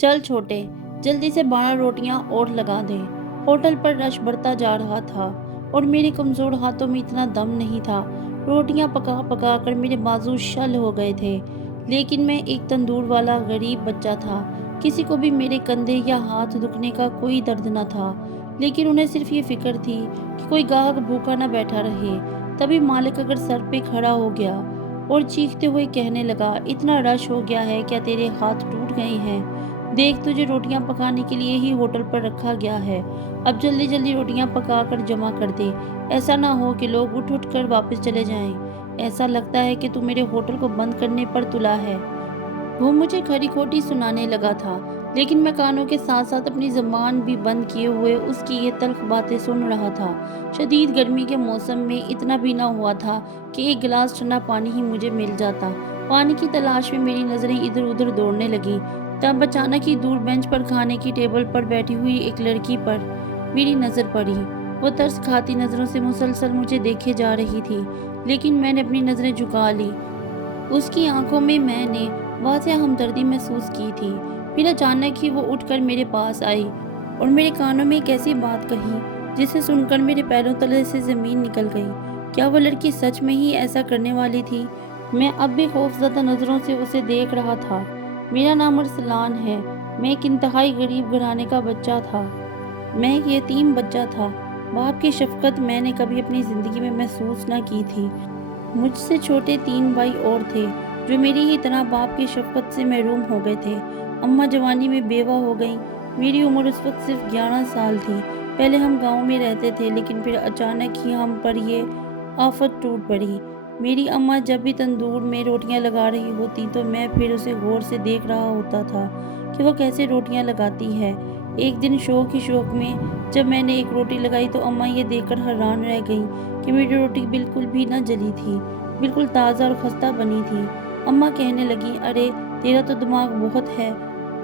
चल छोटे, जल्दी से 12 रोटियां और लगा दे। होटल पर रश बढ़ता जा रहा था और मेरे कमजोर हाथों में इतना दम नहीं था। रोटियां पका पका कर मेरे बाजू शल हो गए थे। लेकिन मैं एक तंदूर वाला गरीब बच्चा था। किसी को भी मेरे कंधे या हाथ दुखने का कोई दर्द न था, लेकिन उन्हें सिर्फ ये फिक्र थी कि कोई ग्राहक भूखा न बैठा रहे। तभी मालिक अगर सर पे खड़ा हो गया और चीखते हुए कहने लगा, इतना रश हो गया है, क्या तेरे हाथ टूट गए हैं? देख, तुझे रोटियां पकाने के लिए ही होटल पर रखा गया है। अब जल्दी जल्दी रोटियां पका कर जमा कर दे। ऐसा ना हो कि लोग उठ उठ कर वापस चले जाएं। ऐसा लगता है कि तू मेरे होटल को बंद करने पर तुला है। वो मुझे खरी खोटी सुनाने लगा था, लेकिन मैं कानों के साथ साथ अपनी ज़बान भी बंद किए हुए उसकी ये तल्ख बातें सुन रहा था। शदीद गर्मी के मौसम में इतना भी ना हुआ था कि एक गिलास ठंडा पानी ही मुझे मिल जाता। पानी की तलाश में मेरी नज़रें इधर उधर दौड़ने लगी। तब अचानक ही दूर बेंच पर खाने की टेबल पर बैठी हुई एक लड़की पर मेरी नज़र पड़ी। वो तरस खाती नज़रों से मुसलसल मुझे देखे जा रही थी, लेकिन मैंने अपनी नज़रें झुका ली। उसकी आंखों में मैंने वाक़ई हमदर्दी महसूस की थी। फिर अचानक ही वो उठकर मेरे पास आई और मेरे कानों में एक ऐसी बात कही जिसे सुनकर मेरे पैरों तले से ज़मीन निकल गई। क्या वो लड़की सच में ही ऐसा करने वाली थी? मैं अब भी खौफज़दा नज़रों से उसे देख रहा था। मेरा नाम अरसलान है। मैं एक इंतहाई गरीब घराने का बच्चा था। मैं एक यतीम बच्चा था। बाप की शफ़क़त मैंने कभी अपनी ज़िंदगी में महसूस न की थी। मुझसे छोटे 3 भाई और थे जो मेरी ही तरह बाप की शफ़क़त से महरूम हो गए थे। अम्मा जवानी में बेवा हो गईं। मेरी उम्र उस वक्त सिर्फ 11 साल थी। पहले हम गांव में रहते थे, लेकिन फिर अचानक ही हम पर ये आफत टूट पड़ी। मेरी अम्मा जब भी तंदूर में रोटियां लगा रही होती तो मैं फिर उसे गौर से देख रहा होता था कि वो कैसे रोटियां लगाती है। एक दिन शौक ही शौक में जब मैंने एक रोटी लगाई तो अम्मा ये देखकर हैरान रह गईं कि मेरी रोटी बिल्कुल भी न जली थी, बिल्कुल ताज़ा और खस्ता बनी थी। अम्मा कहने लगी, अरे तेरा तो दिमाग बहुत है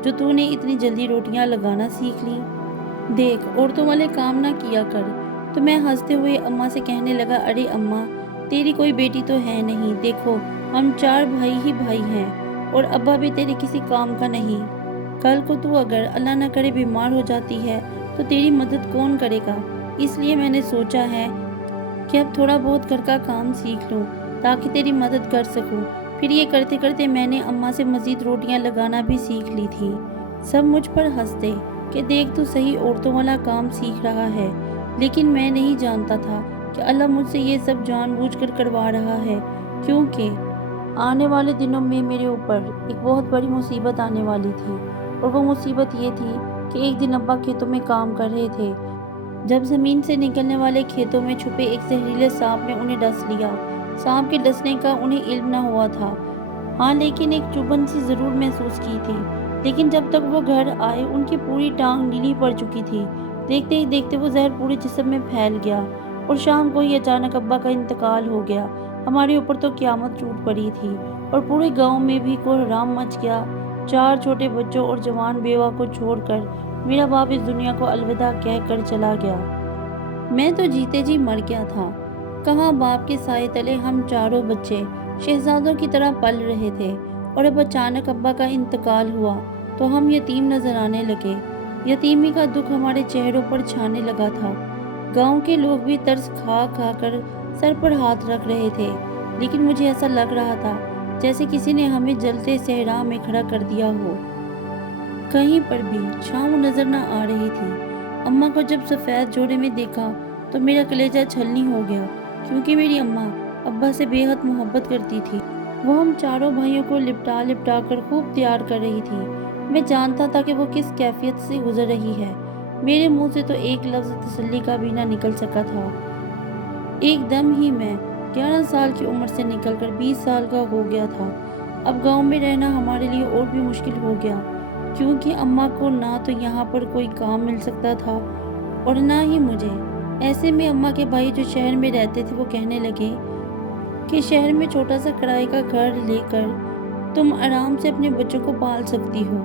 जो तूने इतनी जल्दी रोटियां लगाना सीख ली। देख, औरतों वाले काम ना किया कर। तो मैं हंसते हुए अम्मा से कहने लगा, अरे अम्मा, तेरी कोई बेटी तो है नहीं। देखो, हम 4 भाई ही भाई हैं और अब्बा भी तेरे किसी काम का नहीं। कल को तू अगर अल्लाह न करे बीमार हो जाती है तो तेरी मदद कौन करेगा? इसलिए मैंने सोचा है कि अब थोड़ा बहुत घर का काम सीख लूँ ताकि तेरी मदद कर सकूँ। फिर ये करते करते मैंने अम्मा से मज़ीद रोटियां लगाना भी सीख ली थी। सब मुझ पर हंसते कि देख, तू सही औरतों वाला काम सीख रहा है। लेकिन मैं नहीं जानता था कि अल्लाह मुझसे ये सब जानबूझकर करवा रहा है, क्योंकि आने वाले दिनों में मेरे ऊपर एक बहुत बड़ी मुसीबत आने वाली थी। और वो मुसीबत ये थी कि एक दिन अब्बा खेतों में काम कर रहे थे जब ज़मीन से निकलने वाले खेतों में छुपे एक जहरीले सांप ने उन्हें डस लिया। सांप के डसने का उन्हें इल्म न हुआ था, हाँ, लेकिन एक चुभन सी ज़रूर महसूस की थी। लेकिन जब तक वो घर आए उनकी पूरी टांग नीली पड़ चुकी थी। देखते ही देखते वो जहर पूरे जिस्म में फैल गया और शाम को ही अचानक अब्बा का इंतकाल हो गया। हमारे ऊपर तो क़यामत टूट पड़ी थी और पूरे गांव में भी कोहराम मच गया। 4 छोटे बच्चों और जवान बेवा को छोड़कर मेरा बाप इस दुनिया को अलविदा कह कर चला गया। मैं तो जीते जी मर गया था। कहाँ बाप के साए तले हम चारों बच्चे शहजादों की तरह पल रहे थे, और अब अचानक अब्बा का इंतकाल हुआ तो हम यतीम नजर आने लगे। यतीमी का दुख हमारे चेहरों पर छाने लगा था। गांव के लोग भी तरस खा खा कर सर पर हाथ रख रहे थे, लेकिन मुझे ऐसा लग रहा था जैसे किसी ने हमें जलते सहरा में खड़ा कर दिया हो। कहीं पर भी छाँव नजर न आ रही थी। अम्मा को जब सफ़ेद जोड़े में देखा तो मेरा कलेजा छलनी हो गया, क्योंकि मेरी अम्मा अब्बा से बेहद मोहब्बत करती थी। वो हम चारों भाइयों को लिपटा लिपटा कर खूब तैयार कर रही थी। मैं जानता था कि वो किस कैफियत से गुजर रही है। मेरे मुंह से तो एक लफ्ज़ तसल्ली का भी ना निकल सका था। एकदम ही मैं 11 साल की उम्र से निकलकर 20 साल का हो गया था। अब गांव में रहना हमारे लिए और भी मुश्किल हो गया, क्योंकि अम्मा को ना तो यहाँ पर कोई काम मिल सकता था और ना ही मुझे। ऐसे में अम्मा के भाई जो शहर में रहते थे वो कहने लगे कि शहर में छोटा सा किराए का घर लेकर तुम आराम से अपने बच्चों को पाल सकती हो।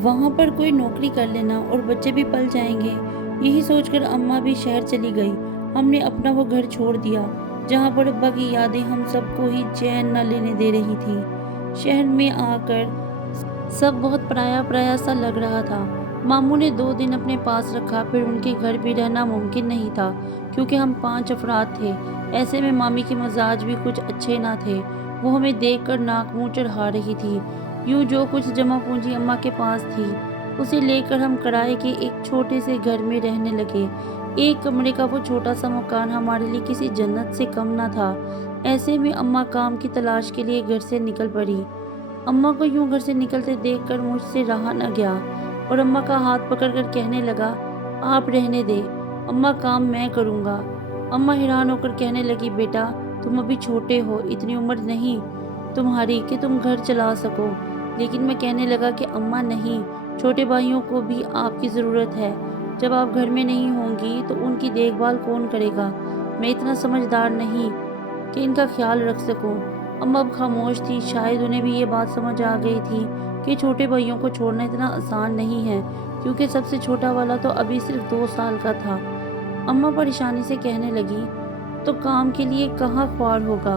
वहाँ पर कोई नौकरी कर लेना और बच्चे भी पल जाएंगे। यही सोचकर अम्मा भी शहर चली गई। हमने अपना वो घर छोड़ दिया जहाँ पर अब्बा की यादें हम सबको ही चैन न लेने दे रही थी। शहर में आकर सब बहुत पराया पराया सा लग रहा था। मामू ने 2 दिन अपने पास रखा, फिर उनके घर भी रहना मुमकिन नहीं था क्योंकि हम 5 अफराद थे। ऐसे में मामी के मिजाज भी कुछ अच्छे ना थे। वो हमें देखकर नाक मुंह चढ़ा रही थी। यूं जो कुछ जमा पूंजी अम्मा के पास थी उसे लेकर हम किराए के एक छोटे से घर में रहने लगे। एक कमरे का वो छोटा सा मकान हमारे लिए किसी जन्नत से कम ना था। ऐसे में अम्मा काम की तलाश के लिए घर से निकल पड़ी। अम्मा को यूं घर से निकलते देखकर मुझसे रहा न गया और अम्मा का हाथ पकड़कर कहने लगा, आप रहने दे अम्मा, काम मैं करूँगा। अम्मा हैरान होकर कहने लगी, बेटा तुम अभी छोटे हो, इतनी उम्र नहीं तुम्हारी कि तुम घर चला सको। लेकिन मैं कहने लगा कि अम्मा नहीं, छोटे भाइयों को भी आपकी ज़रूरत है। जब आप घर में नहीं होंगी तो उनकी देखभाल कौन करेगा। मैं इतना समझदार नहीं कि इनका ख्याल रख सकूं। अम्मा अब खामोश थी। शायद उन्हें भी ये बात समझ आ गई थी कि छोटे भाइयों को छोड़ना इतना आसान नहीं है क्योंकि सबसे छोटा वाला तो अभी सिर्फ 2 साल का था। अम्मा परेशानी से कहने लगी, तो काम के लिए कहाँ ख्वार होगा,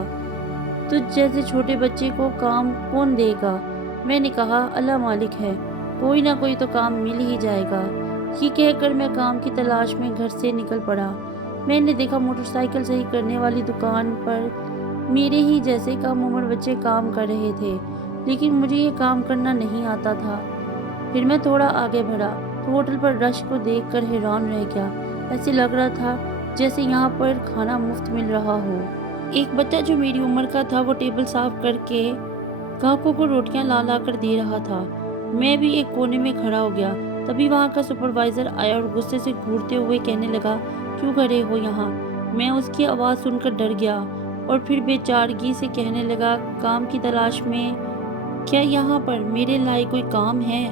तुझ जैसे छोटे बच्चे को काम कौन देगा। मैंने कहा, अल्लाह मालिक है, कोई ना कोई तो काम मिल ही जाएगा। ये कहकर मैं काम की तलाश में घर से निकल पड़ा। मैंने देखा मोटरसाइकिल सही करने वाली दुकान पर मेरे ही जैसे कम उम्र बच्चे काम कर रहे थे, लेकिन मुझे ये काम करना नहीं आता था। फिर मैं थोड़ा आगे बढ़ा तो होटल पर रश को देखकर हैरान रह गया। ऐसे लग रहा था जैसे यहाँ पर खाना मुफ्त मिल रहा हो। एक बच्चा जो मेरी उम्र का था वो टेबल साफ करके ग्राहकों को रोटियां ला ला कर दे रहा था। मैं भी एक कोने में खड़ा हो गया। तभी वहाँ का सुपरवाइजर आया और गुस्से से घूरते हुए कहने लगा, क्यों खड़े हो यहाँ। मैं उसकी आवाज़ सुनकर डर गया और फिर बेचारगी से कहने लगा, काम की तलाश में। क्या यहाँ पर मेरे लायक कोई काम है,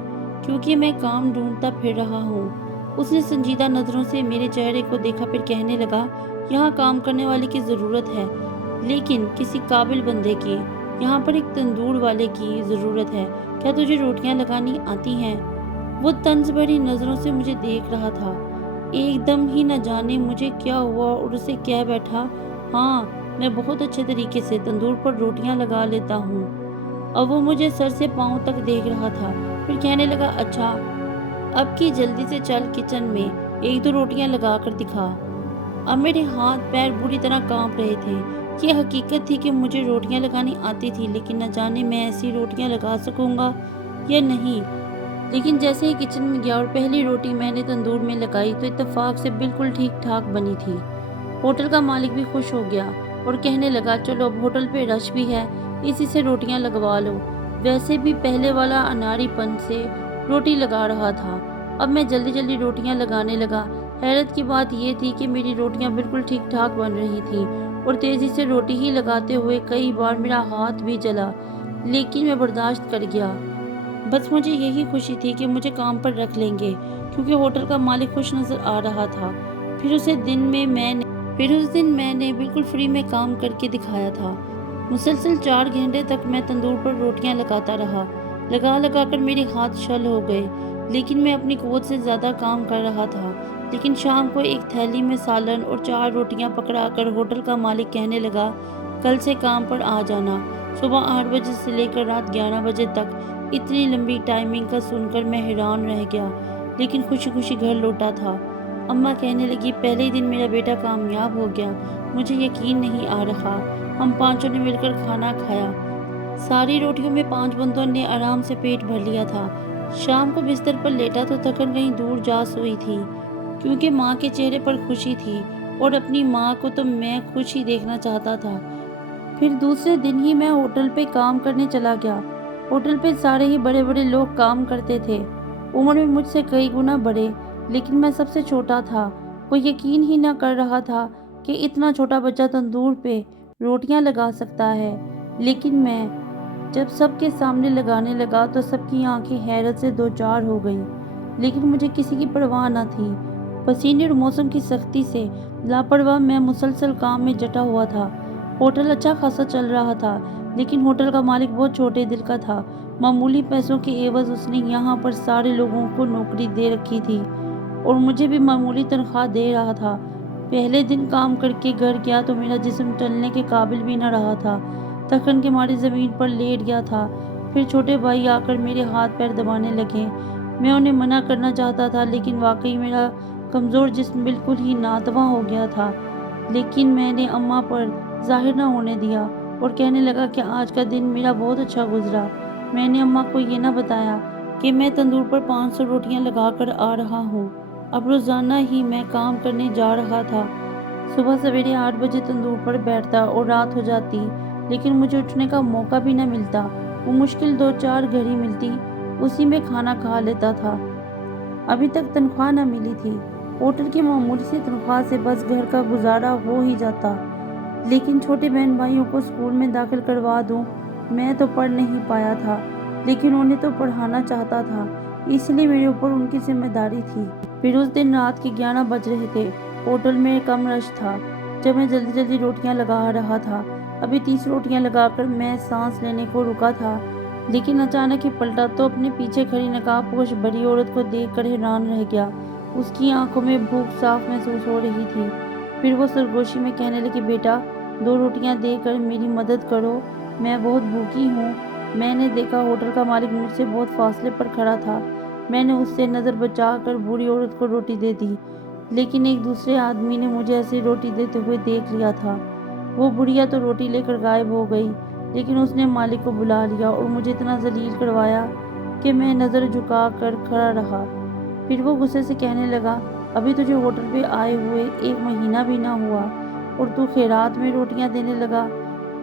क्योंकि मैं काम ढूंढता फिर रहा हूँ। उसने संजीदा नज़रों से मेरे चेहरे को देखा, फिर कहने लगा, यहाँ काम करने वाले की ज़रूरत है, लेकिन किसी काबिल बंदे की। यहाँ पर एक तंदूर वाले की ज़रूरत है। क्या तुझे रोटियाँ लगानी आती हैं। वो तंज भरी नज़रों से मुझे देख रहा था। एकदम ही न जाने मुझे क्या हुआ और उसे कह बैठा, हाँ मैं बहुत अच्छे तरीके से तंदूर पर रोटियां लगा लेता हूँ। अब वो मुझे सर से पांव तक देख रहा था। फिर कहने लगा, अच्छा अब की जल्दी से चल किचन में 1-2 रोटियां लगा कर दिखा। अब मेरे हाथ पैर बुरी तरह कांप रहे थे। ये हकीकत थी कि मुझे रोटियां लगानी आती थी, लेकिन न जाने मैं ऐसी रोटियां लगा सकूंगा या नहीं। लेकिन जैसे ही किचन में गया और पहली रोटी मैंने तंदूर में लगाई तो इत्तेफाक से बिल्कुल ठीक ठाक बनी थी। होटल का मालिक भी खुश हो गया और कहने लगा, चलो अब होटल पे रश भी है, इसी से रोटियां लगवा लो। वैसे भी पहले वाला अनाड़ीपन से रोटी लगा रहा था। अब मैं जल्दी जल्दी रोटियां लगाने लगा। हैरत की बात यह थी कि मेरी रोटियां बिल्कुल ठीक ठाक बन रही थी और तेज़ी से रोटी ही लगाते हुए कई बार मेरा हाथ भी जला, लेकिन मैं बर्दाश्त कर गया। बस मुझे यही खुशी थी कि मुझे काम पर रख लेंगे, क्योंकि होटल का मालिक खुश नज़र आ रहा था। फिर उस दिन मैंने बिल्कुल फ्री में काम करके दिखाया था। मुसलसल 4 घंटे तक मैं तंदूर पर रोटियां लगाता रहा। लगा लगा कर मेरे हाथ शल हो गए, लेकिन मैं अपनी कुव्वत से ज़्यादा काम कर रहा था। लेकिन शाम को एक थैली में सालन और 4 रोटियां पकड़ा कर होटल का मालिक कहने लगा, कल से काम पर आ जाना। सुबह 8 बजे से लेकर रात 11 बजे तक। इतनी लंबी टाइमिंग का सुनकर मैं हैरान रह गया, लेकिन खुशी खुशी घर लौटा था। अम्मा कहने लगी, पहले ही दिन मेरा बेटा कामयाब हो गया। मुझे यकीन नहीं आ रहा। हम पांचों ने मिलकर खाना खाया। सारी रोटियों में 5 बंदों ने आराम से पेट भर लिया था। शाम को बिस्तर पर लेटा तो थकन कहीं दूर जा सोई थी, क्योंकि माँ के चेहरे पर खुशी थी और अपनी माँ को तो मैं खुश ही देखना चाहता था। फिर दूसरे दिन ही मैं होटल पे काम करने चला गया। होटल पे सारे ही बड़े बड़े लोग काम करते थे, उम्र में मुझसे कई गुना बड़े, लेकिन मैं सबसे छोटा था। वो यकीन ही ना कर रहा था कि इतना छोटा बच्चा तंदूर पे रोटियां लगा सकता है। लेकिन मैं जब सबके सामने लगाने लगा तो सबकी आंखें हैरत से दो चार हो गईं, लेकिन मुझे किसी की परवाह न थी। पसीने और मौसम की सख्ती से लापरवाह मैं मुसलसल काम में जटा हुआ था। होटल अच्छा खासा चल रहा था, लेकिन होटल का मालिक बहुत छोटे दिल का था। मामूली पैसों के एवज उसने यहाँ पर सारे लोगों को नौकरी दे रखी थी और मुझे भी मामूली तनख्वाह दे रहा था। पहले दिन काम करके घर गया तो मेरा जिस्म चलने के काबिल भी न रहा था। थकन के मारे ज़मीन पर लेट गया था। پھر چھوٹے بھائی آ کر میرے ہاتھ پیر دبانے لگے۔ میں انہیں منع کرنا چاہتا تھا لیکن واقعی میرا کمزور جسم بالکل ہی ناتواں ہو گیا تھا۔ لیکن میں نے اماں پر ظاہر نہ ہونے دیا اور کہنے لگا کہ آج کا دن میرا بہت اچھا گزرا۔ میں نے اماں کو یہ نہ بتایا کہ میں تندور پر 500 روٹیاں لگا کر آ رہا ہوں۔ اب روزانہ ہی میں کام کرنے جا رہا تھا۔ صبح سویرے 8 بجے تندور پر بیٹھتا اور رات ہو جاتی لیکن مجھے اٹھنے کا موقع بھی نہ ملتا۔ وہ مشکل 2-4 گھڑی ملتی، اسی میں کھانا کھا لیتا تھا۔ ابھی تک تنخواہ نہ ملی تھی۔ ہوٹل کی معمولی سی تنخواہ سے بس گھر کا گزارا ہو ہی جاتا۔ لیکن چھوٹے بہن بھائیوں کو اسکول میں داخل کروا دوں۔ میں تو پڑھ نہیں پایا تھا لیکن انہیں تو پڑھانا چاہتا تھا، اس لیے میرے اوپر ان کی ذمہ داری تھی۔ پھر اس دن رات کے 11 بج رہے تھے۔ ہوٹل میں کم رش تھا۔ جب میں جلدی جلدی روٹیاں لگا رہا تھا، ابھی 30 روٹیاں لگا کر میں سانس لینے کو رکا تھا، لیکن اچانک ہی پلٹا تو اپنے پیچھے کھڑی نقاب پوش بڑی عورت کو دیکھ کر حیران رہ گیا۔ اس کی آنکھوں میں بھوک صاف محسوس ہو رہی تھی۔ پھر وہ سرگوشی میں کہنے لگی، بیٹا 2 روٹیاں دے کر میری مدد کرو، میں بہت بھوکی ہوں۔ میں نے دیکھا ہوٹل کا مالک مجھ سے بہت فاصلے پر کھڑا تھا۔ میں نے اس سے نظر بچا کر بوڑھی عورت کو روٹی دے دی، لیکن ایک دوسرے آدمی نے مجھے ایسے روٹی دیتے ہوئے دیکھ لیا تھا۔ وہ بڑھیا تو روٹی لے کر غائب ہو گئی، لیکن اس نے مالک کو بلا لیا اور مجھے اتنا ذلیل کروایا کہ میں نظر جھکا کر کھڑا رہا۔ پھر وہ غصے سے کہنے لگا، ابھی تجھے ہوٹل پہ آئے ہوئے 1 مہینہ بھی نہ ہوا اور تو خیرات میں روٹیاں دینے لگا۔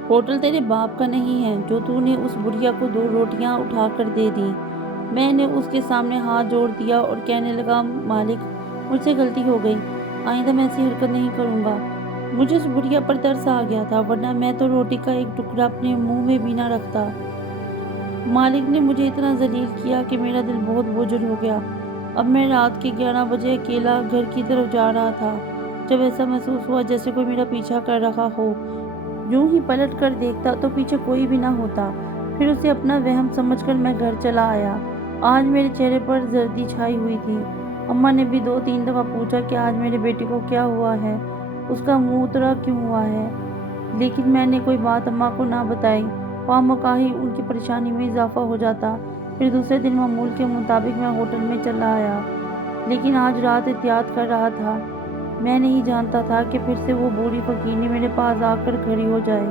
ہوٹل تیرے باپ کا نہیں ہے جو تو نے اس بڑھیا کو 2 روٹیاں اٹھا کر دے دی۔ میں نے اس کے سامنے ہاتھ جوڑ دیا اور کہنے لگا، مالک مجھ سے غلطی ہو گئی، آئندہ میں ایسی حرکت نہیں کروں گا۔ مجھے اس بڑھیا پر ترس آ گیا تھا، ورنہ میں تو روٹی کا ایک ٹکڑا اپنے منہ میں بھی نہ رکھتا۔ مالک نے مجھے اتنا ذلیل کیا کہ میرا دل بہت بوجھل ہو گیا۔ اب میں رات کے 11 بجے اکیلا گھر کی طرف جا رہا تھا جب ایسا محسوس ہوا جیسے کوئی میرا پیچھا کر رہا ہو۔ یوں ہی پلٹ کر دیکھتا تو پیچھے کوئی بھی نہ ہوتا۔ پھر اسے اپنا وہم سمجھ کر میں گھر چلا آیا۔ آج میرے چہرے پر زردی چھائی ہوئی تھی۔ اماں نے بھی 2-3 دفعہ پوچھا کہ آج میرے بیٹے کو کیا ہوا ہے، اس کا منہ اترا کیوں ہوا ہے، لیکن میں نے کوئی بات اماں کو نہ بتائی۔ خواہ مخواہ ہی ان کی پریشانی میں اضافہ ہو جاتا۔ پھر دوسرے دن معمول کے مطابق میں ہوٹل میں چلا آیا، لیکن آج رات احتیاط کر رہا تھا۔ میں نہیں جانتا تھا کہ پھر سے وہ بوڑھی فقیرنی میرے پاس آ کر کھڑی ہو جائے۔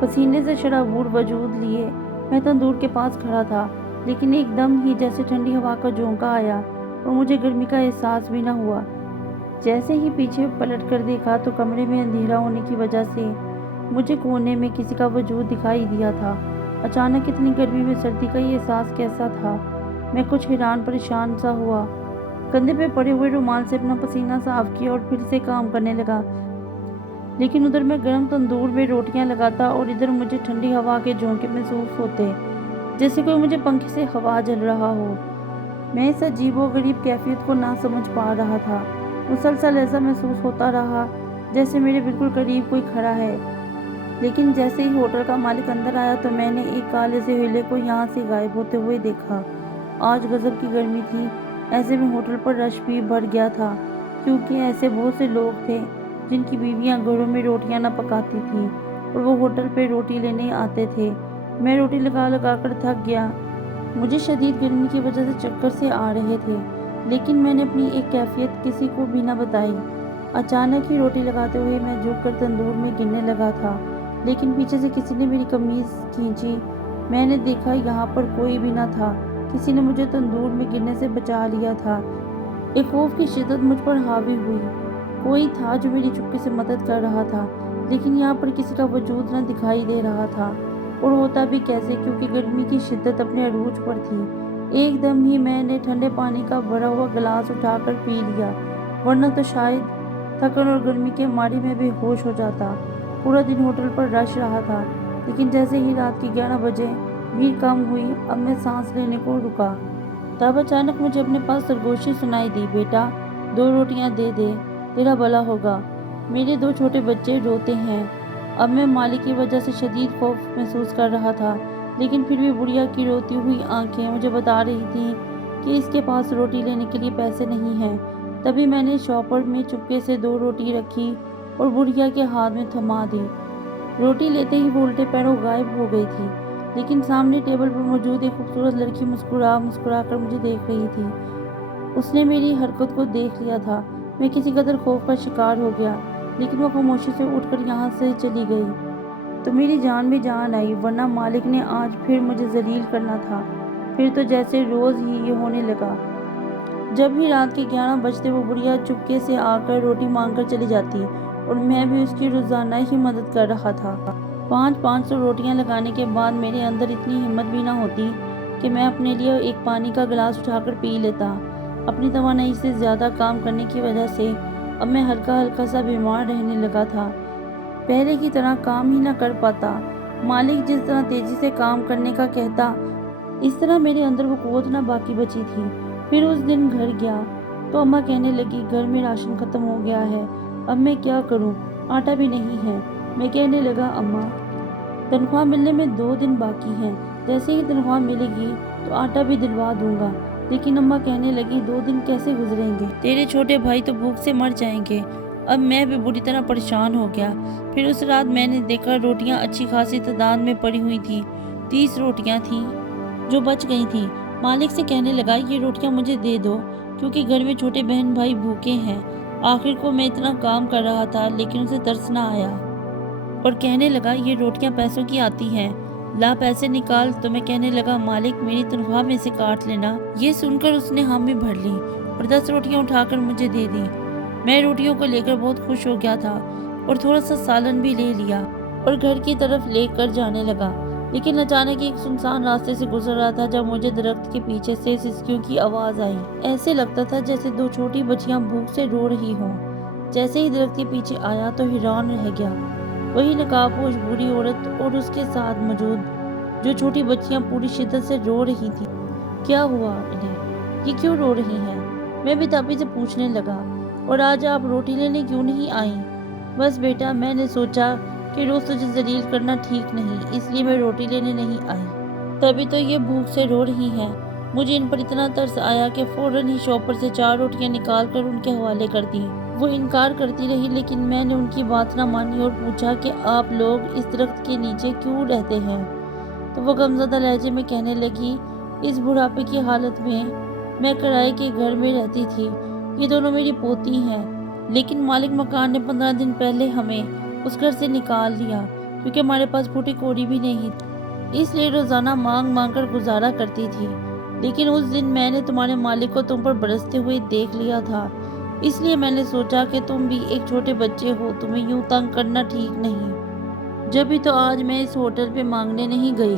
پسینے سے شرابور وجود لیے میں تندور کے پاس کھڑا تھا، لیکن ایک دم ہی جیسے ٹھنڈی ہوا کا جھونکا آیا اور مجھے گرمی کا احساس بھی نہ ہوا۔ جیسے ہی پیچھے پلٹ کر دیکھا تو کمرے میں اندھیرا ہونے کی وجہ سے مجھے کونے میں کسی کا وجود دکھائی دیا تھا۔ اچانک اتنی گرمی میں سردی کا یہ احساس کیسا تھا؟ میں کچھ حیران پریشان سا ہوا۔ کندھے پہ پڑے ہوئے رومال سے اپنا پسینہ صاف کیا اور پھر سے کام کرنے لگا، لیکن ادھر میں گرم تندور میں روٹیاں لگاتا اور ادھر مجھے ٹھنڈی ہوا کے جھونکے محسوس ہوتے، جیسے کوئی مجھے پنکھے سے ہوا جل رہا ہو۔ میں اس عجیب و غریب کیفیت کو نہ سمجھ پا رہا تھا۔ مسلسل ایسا محسوس ہوتا رہا جیسے میرے بالکل قریب کوئی کھڑا ہے، لیکن جیسے ہی ہوٹل کا مالک اندر آیا تو میں نے ایک کالے سے ہیلے کو یہاں سے غائب ہوتے ہوئے دیکھا۔ آج غضب کی گرمی تھی، ایسے میں ہوٹل پر رش بھی بڑھ گیا تھا، کیونکہ ایسے بہت سے لوگ تھے جن کی بیویاں گھروں میں روٹیاں نہ پکاتی تھیں اور وہ ہوٹل پہ روٹی لینے آتے تھے۔ میں روٹی لگا لگا کر تھک گیا۔ مجھے شدید گرمی کی وجہ سے چکر سے آ رہے تھے، لیکن میں نے اپنی ایک کیفیت کسی کو بھی نہ بتائی۔ اچانک ہی روٹی لگاتے ہوئے میں جھک کر تندور میں گرنے لگا تھا، لیکن پیچھے سے کسی نے میری قمیض کھینچی۔ میں نے دیکھا یہاں پر کوئی بھی نہ تھا، کسی نے مجھے تندور میں گرنے سے بچا لیا تھا۔ ایک خوف کی شدت مجھ پر حاوی ہوئی۔ کوئی تھا جو میری چپکے سے مدد کر رہا تھا، لیکن یہاں پر کسی کا وجود نہ دکھائی دے رہا تھا، اور ہوتا بھی کیسے کیونکہ گرمی کی شدت اپنے عروج پر تھی۔ ایک دم ہی میں نے ٹھنڈے پانی کا بھرا ہوا گلاس اٹھا کر پی لیا، ورنہ تو شاید تھکن اور گرمی کے مارے میں بے ہوش ہو جاتا۔ پورا دن ہوٹل پر رش رہا تھا، لیکن جیسے ہی رات کے 11 بجے بھیڑ کم ہوئی، اب میں سانس لینے کو رکا۔ تب اچانک مجھے اپنے پاس سرگوشی سنائی دی، بیٹا 2 روٹیاں دے دے، تیرا بھلا ہوگا، میرے 2 چھوٹے بچے روتے ہیں۔ اب میں مالک کی وجہ سے شدید خوف محسوس کر رہا تھا، لیکن پھر بھی بڑھیا کی روتی ہوئی آنکھیں مجھے بتا رہی تھیں کہ اس کے پاس روٹی لینے کے لیے پیسے نہیں ہیں۔ تبھی میں نے شاپر میں چپکے سے 2 روٹی رکھی اور بڑھیا کے ہاتھ میں تھما دی۔ روٹی لیتے ہی وہ الٹے پیروں غائب ہو گئی تھی، لیکن سامنے ٹیبل پر موجود ایک خوبصورت لڑکی مسکرا کر مجھے دیکھ رہی تھی۔ اس نے میری حرکت کو دیکھ لیا تھا۔ میں کسی قدر خوف کا شکار ہو گیا، لیکن وہ خاموشی سے اٹھ کر یہاں سے چلی گئی تو میری جان میں جان آئی، ورنہ مالک نے آج پھر مجھے ذلیل کرنا تھا۔ پھر تو جیسے روز ہی یہ ہونے لگا۔ جب بھی رات کے 11 بجتے وہ بڑھیا چپکے سے آ کر روٹی مانگ کر چلی جاتی اور میں بھی اس کی روزانہ ہی مدد کر رہا تھا۔ 500 روٹیاں لگانے کے بعد میرے اندر اتنی ہمت بھی نہ ہوتی کہ میں اپنے لیے ایک پانی کا گلاس اٹھا کر پی لیتا۔ اپنی توانائی سے زیادہ کام کرنے کی وجہ سے اب میں ہلکا سا بیمار رہنے لگا تھا، پہلے کی طرح کام ہی نہ کر پاتا۔ مالک جس طرح تیزی سے کام کرنے کا کہتا، اس طرح میرے اندر وہ قوت نہ باقی بچی تھی۔ پھر اس دن گھر گیا تو اماں کہنے لگی گھر میں راشن ختم ہو گیا ہے، اب میں کیا کروں، آٹا بھی نہیں ہے۔ میں کہنے لگا اماں تنخواہ ملنے میں 2 دن باقی ہیں، جیسے ہی تنخواہ ملے گی تو آٹا بھی دلوا دوں گا۔ لیکن اماں کہنے لگی 2 دن کیسے گزریں گے، تیرے چھوٹے بھائی تو بھوک سے مر جائیں گے۔ اب میں بھی بری طرح پریشان ہو گیا۔ پھر اس رات میں نے دیکھا روٹیاں اچھی خاصی تعداد میں پڑی ہوئی تھیں، 30 روٹیاں تھیں جو بچ گئی تھیں۔ مالک سے کہنے لگا یہ روٹیاں مجھے دے دو کیونکہ گھر میں چھوٹے بہن بھائی بھوکے ہیں۔ آخر کو میں اتنا کام کر رہا تھا لیکن اسے ترس نہ آیا اور کہنے لگا یہ روٹیاں پیسوں کی آتی ہیں، لا پیسے نکال۔ تو میں کہنے لگا مالک میری تنخواہ میں سے کاٹ لینا۔ یہ سن کر اس نے حامی بھر لی اور 10 روٹیاں اٹھا کر مجھے دے دی۔ میں روٹیوں کو لے کر بہت خوش ہو گیا تھا اور تھوڑا سا سالن بھی لے لیا اور گھر کی طرف لے کر جانے لگا۔ لیکن اچانک ایک سنسان راستے سے گزر رہا تھا جب مجھے درخت کے پیچھے سے سسکیوں کی آواز آئی۔ ایسے لگتا تھا جیسے 2 چھوٹی بچیاں بھوک سے رو رہی ہوں۔ جیسے ہی درخت کے پیچھے آیا تو حیران رہ گیا۔ وہی نقاب پوش بوڑھی عورت اور اس کے ساتھ موجود جو چھوٹی بچیاں پوری شدت سے رو رہی تھیں۔ کیا ہوا انہیں؟ یہ کیوں رو رہی ہیں؟ میں بےتابی سے پوچھنے لگا۔ اور آج آپ روٹی لینے کیوں نہیں آئیں؟ بس بیٹا میں نے سوچا کہ روز تجھے ذلیل کرنا ٹھیک نہیں، اس لیے میں روٹی لینے نہیں آئی۔ تبھی تو یہ بھوک سے رو رہی ہیں۔ مجھے ان پر اتنا ترس آیا کہ فوراً ہی شاپ پر سے 4 روٹیاں نکال کر ان کے حوالے کر دیں۔ وہ انکار کرتی رہی لیکن میں نے ان کی بات نہ مانی اور پوچھا کہ آپ لوگ اس درخت کے نیچے کیوں رہتے ہیں؟ تو وہ غمزدہ لہجے میں کہنے لگی اس بڑھاپے کی حالت میں کرائے کے گھر میں رہتی تھی، یہ دونوں میری پوتی ہیں، لیکن مالک مکان نے 15 دن پہلے ہمیں اس گھر سے نکال دیا کیونکہ ہمارے پاس پھوٹی کوڑی بھی نہیں تھی، اس لیے روزانہ مانگ کر گزارا کرتی تھی۔ لیکن اس دن میں نے تمہارے مالک کو تم پر برستے ہوئے دیکھ لیا تھا، اس لیے میں نے سوچا کہ تم بھی ایک چھوٹے بچے ہو، تمہیں یوں تنگ کرنا ٹھیک نہیں۔ جبھی تو آج میں اس ہوٹل پہ مانگنے نہیں گئی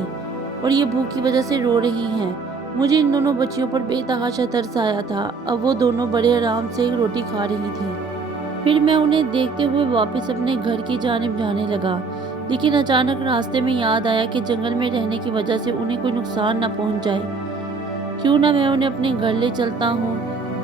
اور یہ بھوک کی وجہ سے رو رہی ہیں۔ مجھے ان دونوں بچیوں پر بے تحاشا ترس آیا تھا۔ اب وہ دونوں بڑے آرام سے روٹی کھا رہی تھیں۔ پھر میں انہیں دیکھتے ہوئے واپس اپنے گھر کی جانب جانے لگا، لیکن اچانک راستے میں یاد آیا کہ جنگل میں رہنے کی وجہ سے انہیں کوئی نقصان نہ پہنچ جائے، کیوں نہ میں انہیں اپنے گھر لے چلتا ہوں،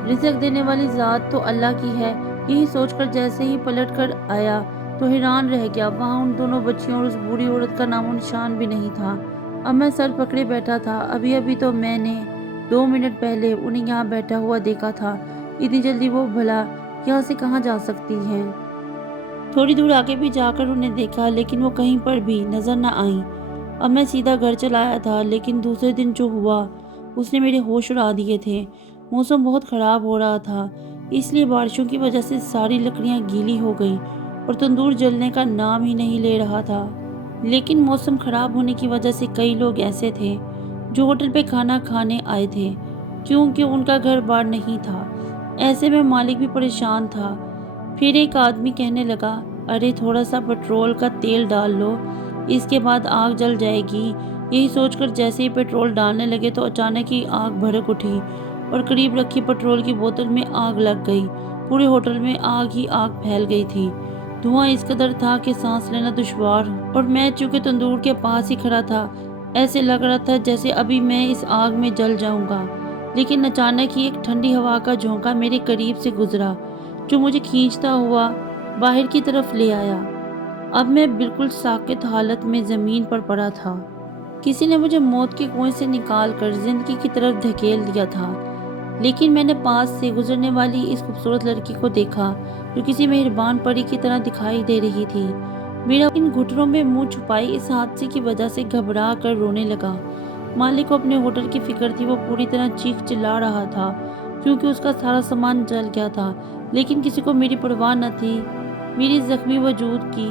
رزق دینے والی ذات تو اللہ کی ہے۔ یہی سوچ کر جیسے ہی پلٹ کر آیا تو حیران رہ گیا، وہاں ان دونوں بچیوں اور اس بوڑھی عورت کا نام و نشان بھی نہیں تھا۔ اب میں سر پکڑے بیٹھا تھا، ابھی تو میں نے 2 منٹ پہلے انہیں یہاں بیٹھا ہوا دیکھا تھا، اتنی جلدی وہ بھلا یہاں سے کہاں جا سکتی ہیں؟ تھوڑی دور آگے بھی جا کر انہیں دیکھا لیکن وہ کہیں پر بھی نظر نہ آئیں۔ اب میں سیدھا گھر چلا آیا تھا، لیکن دوسرے دن جو ہوا اس نے میرے ہوش اڑا دیے تھے۔ موسم بہت خراب ہو رہا تھا، اس لیے بارشوں کی وجہ سے ساری لکڑیاں گیلی ہو گئیں اور تندور جلنے کا نام ہی نہیں لے رہا تھا۔ لیکن موسم خراب ہونے کی وجہ سے کئی لوگ ایسے تھے جو ہوٹل پہ کھانا کھانے آئے تھے کیونکہ ان کا گھر بار نہیں تھا۔ ایسے میں مالک بھی پریشان تھا۔ پھر ایک آدمی کہنے لگا ارے تھوڑا سا پیٹرول کا تیل ڈال لو، اس کے بعد آگ جل جائے گی۔ یہی سوچ کر جیسے ہی پیٹرول ڈالنے لگے تو اچانک ہی آگ بھڑک اٹھی اور قریب رکھی پیٹرول کی بوتل میں آگ لگ گئی۔ پورے ہوٹل میں آگ ہی آگ پھیل گئی تھی۔ دھواں اس قدر تھا کہ سانس لینا دشوار، اور میں چونکہ تندور کے پاس ہی کھڑا تھا ایسے لگ رہا تھا جیسے ابھی میں اس آگ میں جل جاؤں گا۔ لیکن اچانک ہی ایک ٹھنڈی ہوا کا جھونکا میرے قریب سے گزرا جو مجھے کھینچتا ہوا باہر کی طرف لے آیا۔ اب میں بالکل ساکت حالت میں زمین پر پڑا تھا۔ کسی نے مجھے موت کے کنویں سے نکال کر زندگی کی طرف دھکیل دیا تھا، لیکن میں نے پاس سے گزرنے والی اس خوبصورت لڑکی کو دیکھا جو کسی مہربان پری کی طرح دکھائی دے رہی تھی۔ मेरा इन घुटनों में मुंह छुपाई इस हादसे की वजह से घबरा कर रोने लगा। मालिक को अपने होटल की फिक्र थी, वो पूरी तरह चीख चिल्ला रहा था क्योंकि उसका सारा सामान जल गया था, लेकिन किसी को मेरी परवाह न थी। मेरी जख्मी वजूद की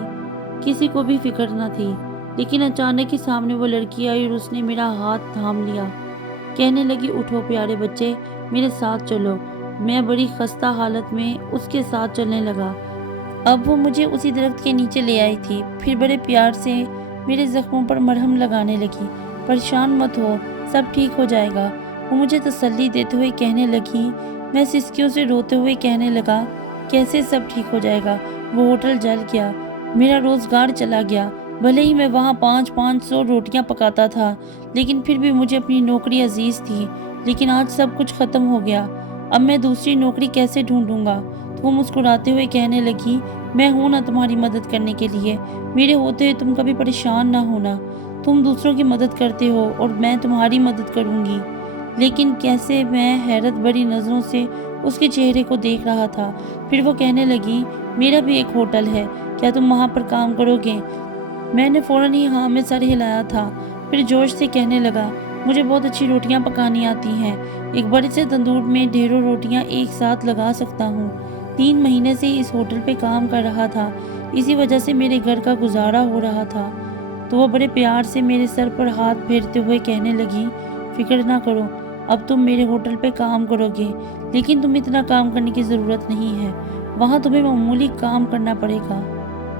किसी को भी फिक्र न थी। लेकिन अचानक ही सामने वो लड़की आई और उसने मेरा हाथ थाम लिया। कहने लगी, उठो प्यारे बच्चे, मेरे साथ चलो। मैं बड़ी खस्ता हालत में उसके साथ चलने लगा। अब वो मुझे उसी दरख्त के नीचे ले आई थी, फिर बड़े प्यार से मेरे जख्मों पर मरहम लगाने लगी। परेशान मत हो, सब ठीक हो जाएगा, वो मुझे तसल्ली देते हुए कहने लगी। मैं सिसकियों से रोते हुए कहने लगा, कैसे सब ठीक हो जाएगा? वो होटल जल गया, मेरा रोजगार चला गया। भले ही मैं वहाँ 500 रोटियां पकाता था, लेकिन फिर भी मुझे अपनी नौकरी अजीज थी। लेकिन आज सब कुछ खत्म हो गया, अब मैं दूसरी नौकरी कैसे ढूंढूंगा? तो वो मुस्कुराते हुए कहने लगी, मैं हूं ना तुम्हारी मदद करने के लिए। मेरे होते हुए तुम कभी परेशान ना होना। तुम दूसरों की मदद करते हो और मैं तुम्हारी मदद करूंगी। लेकिन कैसे? मैं हैरत भरी नज़रों से उसके चेहरे को देख रहा था। फिर वो कहने लगी, मेरा भी एक होटल है, क्या तुम वहाँ पर काम करोगे? मैंने फ़ौरन ही हाँ में सर हिलाया था। फिर जोश से कहने लगा, मुझे बहुत अच्छी रोटियां पकानी आती हैं। एक बड़े से तंदूर में ढेरों रोटियां एक साथ लगा सकता हूँ। 3 महीने से इस होटल पे काम कर रहा था, इसी वजह से मेरे घर का गुजारा हो रहा था। तो वो बड़े प्यार से मेरे सर पर हाथ फेरते हुए कहने लगी, फिक्र ना करो, अब तुम मेरे होटल पे काम करोगे, लेकिन तुम्हें इतना काम करने की ज़रूरत नहीं है। वहाँ तुम्हें मामूली काम करना पड़ेगा।